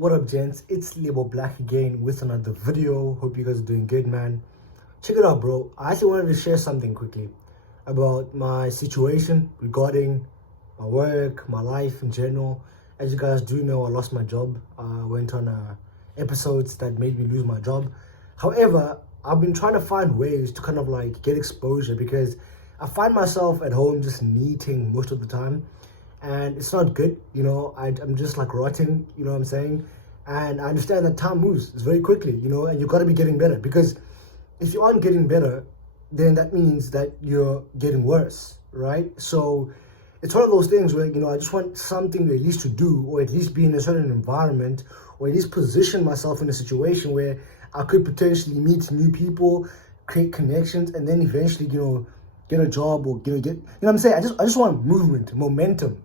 What up, gents? It's Lebo Black again with another video. Hope you guys are doing good, man. Check it out, bro. I actually wanted to share something quickly about my situation regarding my work, my life in general. As you guys do know, I lost my job. I went on episodes that made me lose my job. However, I've been trying to find ways to kind of like get exposure because I find myself at home just neating most of the time. And it's not good, I'm just like rotting, you know what I'm saying? And I understand that time moves very quickly, and you got to be getting better, because if you aren't getting better, then that means that you're getting worse, right? So it's one of those things where, I just want something at least to do, or at least be in a certain environment, or at least position myself in a situation where I could potentially meet new people, create connections, and then eventually, get a job, or get, you know what I'm saying? I just want movement, momentum.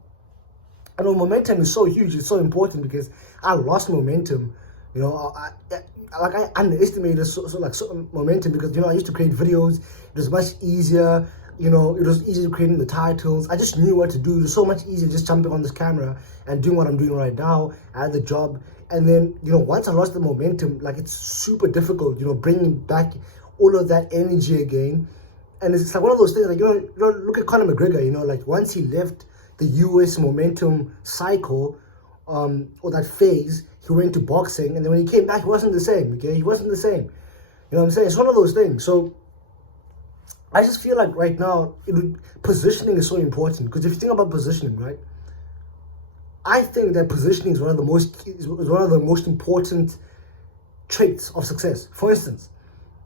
I know momentum is so huge. It's so important because I lost momentum. I underestimated so momentum because I used to create videos. It was much easier. It was easier creating the titles. I just knew what to do. It was so much easier just jumping on this camera and doing what I'm doing right now. I had the job, and then once I lost the momentum, it's super difficult. Bringing back all of that energy again. And it's like one of those things. Look at Conor McGregor. Once he left the US momentum cycle, or that phase, he went to boxing, and then when he came back, he wasn't the same, okay? He wasn't the same. You know what I'm saying? It's one of those things. So I just feel like right now, positioning is so important, because if you think about positioning, right, I think that positioning is one of the most important traits of success. For instance,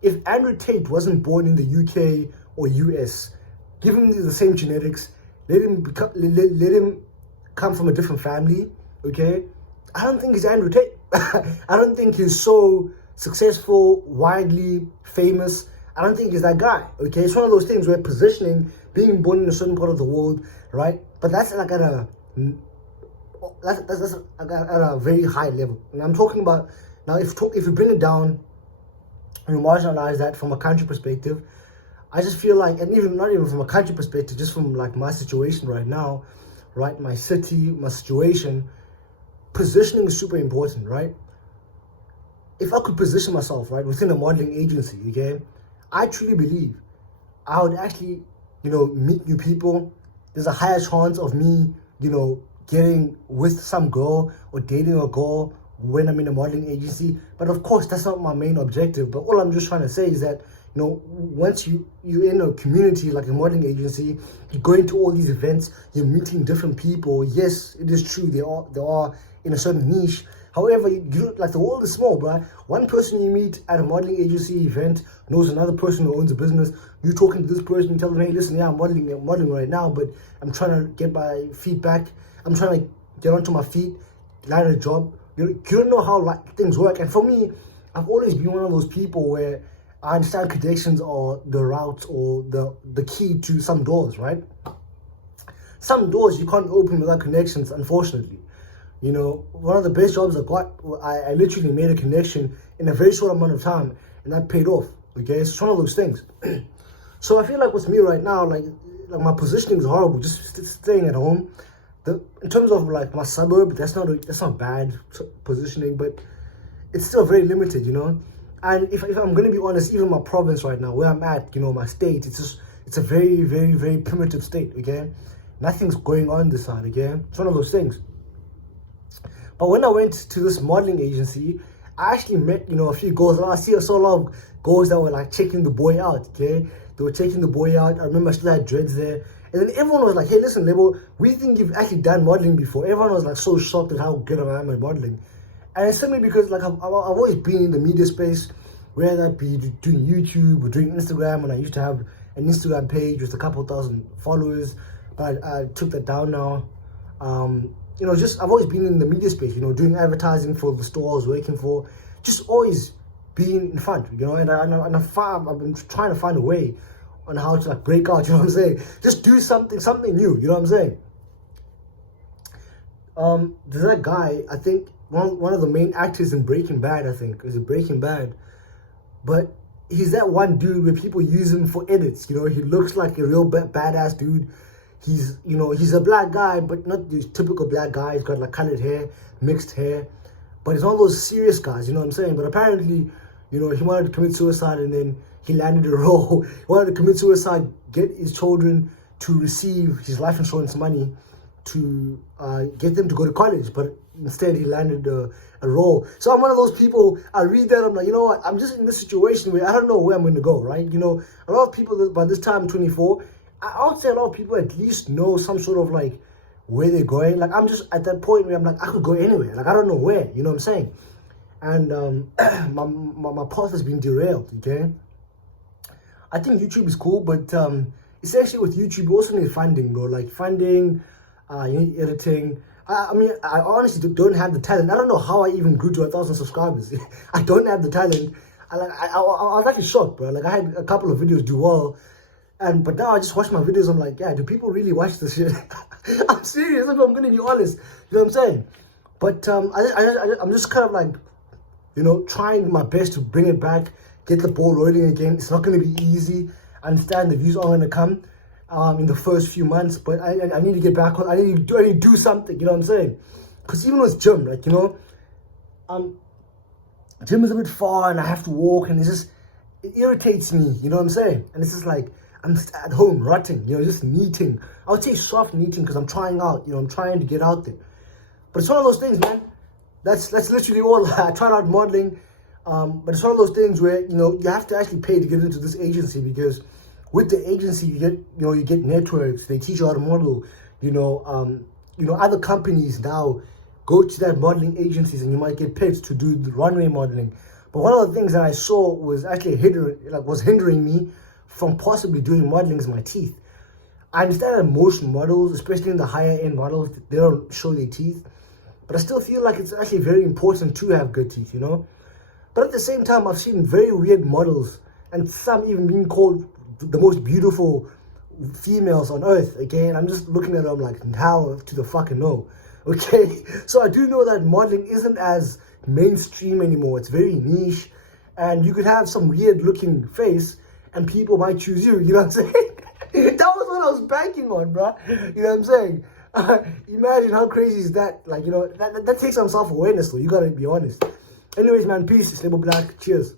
if Andrew Tate wasn't born in the UK or US, give him the same genetics, let him come from a different family, okay? I don't think he's Andrew Tate. I don't think he's so successful, widely famous. I don't think he's that guy, okay? It's one of those things where positioning, being born in a certain part of the world, right? But that's like at a very high level. And I'm talking about, now if you bring it down and you marginalize that from a country perspective, I just feel like, and not even from a country perspective, just from like my situation right now, right, my city, my situation, positioning is super important, right? If I could position myself, right, within a modeling agency, okay, I truly believe I would actually, meet new people. There's a higher chance of me, getting with some girl or dating a girl when I'm in a modeling agency. But of course, that's not my main objective. But all I'm just trying to say is that, once you're in a community like a modeling agency, you're going to all these events, you're meeting different people. Yes, it is true, they are in a certain niche. However, the world is small, bro. One person you meet at a modeling agency event knows another person who owns a business. You talking to this person, you tell them, hey, listen, yeah, I'm modeling right now, but I'm trying to get my feet back. I'm trying to get onto my feet, land a job. You don't know how things work. And for me, I've always been one of those people where I understand connections are the route or the key to some doors, right? Some doors you can't open without connections, unfortunately. One of the best jobs I got, I literally made a connection in a very short amount of time, and that paid off, okay? It's one of those things. So I feel like with me right now, like my positioning is horrible, just staying at home. In terms of like my suburb, that's not bad positioning, but it's still very limited, And if I'm going to be honest, even my province right now, where I'm at, my state, it's a very, very, very primitive state, okay? Nothing's going on this side, okay? It's one of those things. But when I went to this modeling agency, I actually met, a few girls. I saw a lot of girls that were like checking the boy out, okay? They were checking the boy out. I remember I still had dreads there. And then everyone was like, hey, listen, Lebo, we think you've actually done modeling before. Everyone was like so shocked at how good I am at modeling. And it's simply because I've always been in the media space, whether that be doing YouTube or doing Instagram, and I used to have an Instagram page with a couple thousand followers, but I took that down now. I've always been in the media space, doing advertising for the store I was working for, just always being in front, and I've been trying to find a way on how to break out, what I'm saying? Just do something new, what I'm saying? There's that guy, I think, one of the main actors in Breaking Bad, I think, is it Breaking Bad? But he's that one dude where people use him for edits, he looks like a real badass dude. He's a black guy, but not the typical black guy. He's got colored hair, mixed hair. but he's one of those serious guys, you know what I'm saying? But apparently, you know, he wanted to commit suicide and then he landed a role. He wanted to commit suicide, get his children to receive his life insurance money to get them to go to college, but instead he landed a role. So I'm one of those people, I read that, I'm like, you know what, I'm just in this situation where I don't know where I'm going to go, right? You know, a lot of people, by this time, 24, I would say a lot of people at least know some sort of like where they're going. Like, I'm just at that point where I'm like, I could go anywhere. Like, I don't know where, you know what I'm saying? And my path has been derailed, okay? I think YouTube is cool, but essentially with YouTube, you also need funding, bro. Like, funding, you need editing. I mean, I honestly don't have the talent. I don't know how I even grew to 1,000 subscribers. I don't have the talent. I was actually shocked, bro. Like, I had a couple of videos do well, but now I just watch my videos, I'm like, yeah, do people really watch this shit? I'm serious, I'm gonna be honest. You know what I'm saying? But I'm just kind of like, you know, trying my best to bring it back, get the ball rolling again. It's not gonna be easy. I understand the views aren't gonna come in the first few months, but I need to get back on. I need to do something, you know what I'm saying? Because even with gym, like, you know, gym is a bit far and I have to walk, and it irritates me, you know what I'm saying? And it's just like, I'm just at home rotting, you know, just neating. I would say soft neating because I'm trying out, you know, I'm trying to get out there. But it's one of those things, man. That's literally all. I tried out modeling, but it's one of those things where, you know, you have to actually pay to get into this agency, because with the agency you get networks. They teach you how to model. You know, other companies now go to that modeling agencies, and you might get picked to do the runway modeling. But one of the things that I saw was actually hindering me from possibly doing modeling is my teeth. I understand that most models, especially in the higher end models, they don't show their teeth. But I still feel like it's actually very important to have good teeth, you know? But at the same time, I've seen very weird models, and some even being called the most beautiful females on earth, okay? And I'm just looking at them like, how to the fucking no, okay? So I do know that modeling isn't as mainstream anymore. It's very niche, and you could have some weird looking face, and people might choose you, you know what I'm saying? That was what I was banking on, bro. You know what I'm saying? Imagine how crazy is that? Like, you know, that takes some self-awareness, though. You gotta be honest. Anyways, man, peace. Stable Black. Cheers.